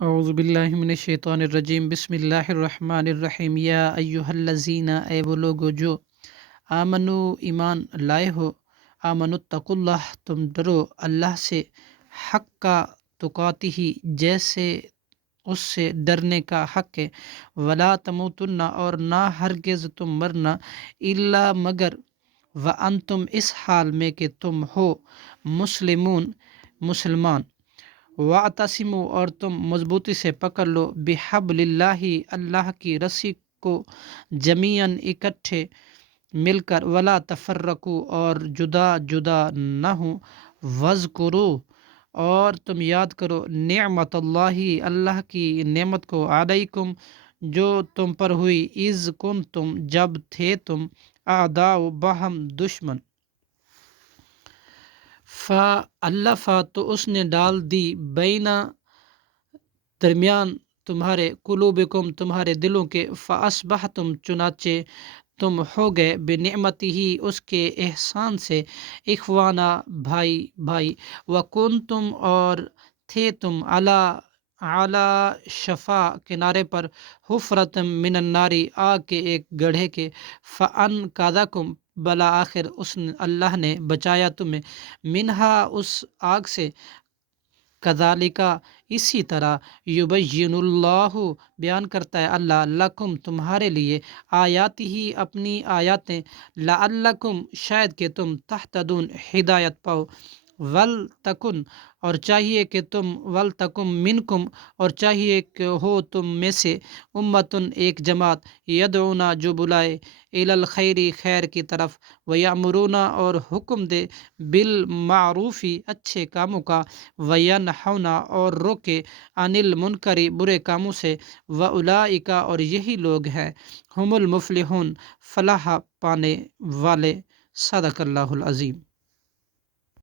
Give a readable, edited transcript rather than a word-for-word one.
اعوذ باللہ من الشیطان الرجیم، بسم اللہ الرحمن الرحیم۔ یا ایہا الذین، اے وہ لوگو جو آمنو ایمان لائے ہو، آمنو اتقوا اللہ، تم ڈرو اللہ سے، حق کا تقاتہ، جیسے اس سے ڈرنے کا حق ہے، ولا تموتن، اور نہ ہرگز تم مرنا، الا مگر، وانتم، اس حال میں کہ تم ہو مسلمون، مسلمان، وَاعْتَصِمُوا، اور تم مضبوطی سے پکڑ لو، بِحَبْلِ اللَّہِ، اللہ کی رسی کو، جمیعاً، اکٹھے مل کر، ولا تفرقوا، اور جدا جدا نہ ہو، وَاذْكُرُوا، اور تم یاد کرو، نعمت اللہ، اللہ کی نعمت کو، علیکم، جو تم پر ہوئی، اذ کنتم، جب تھے تم، اعداء، باہم دشمن، فَأَلَّفَ، تو اس نے ڈال دی، بینا، درمیان تمہارے، قلوبکم، تمہارے دلوں کے، فَأَصْبَحْتُمْ، چنانچہ تم ہو گئے، بِنِعْمَتِهِ، اس کے احسان سے، اخوانا، بھائی بھائی، وَكُنْتُمْ، اور تھے تم، علی شفا، کنارے پر، حفرۃ من النار، آگ کے ایک گڑھے کے، فَأَنْقَذَکُم، بالآخر اس نے، اللہ نے بچایا تمہیں، منہا، اس آگ سے، کذالک، اسی طرح، یبین اللہ، بیان کرتا ہے اللہ، لکم، تمہارے لیے، آیاتہ، اپنی آیاتیں، لعلکم، شاید کہ تم، تہتدون، ہدایت پاؤ، ولتکن، اور چاہیے کہ تم، ولتکم منکم، اور چاہیے کہ ہو تم میں سے، امتن، ایک جماعت، یدعونا، جو بلائے، الی الخیر، خیر کی طرف، ویامرون، اور حکم دے، بالمعروف، اچھے کاموں کا، وینہون، اور روکے، عن المنکر، برے کاموں سے، واولئک، اور یہی لوگ ہیں، ہم المفلحون، فلاح پانے والے۔ صدق اللہ العظیم۔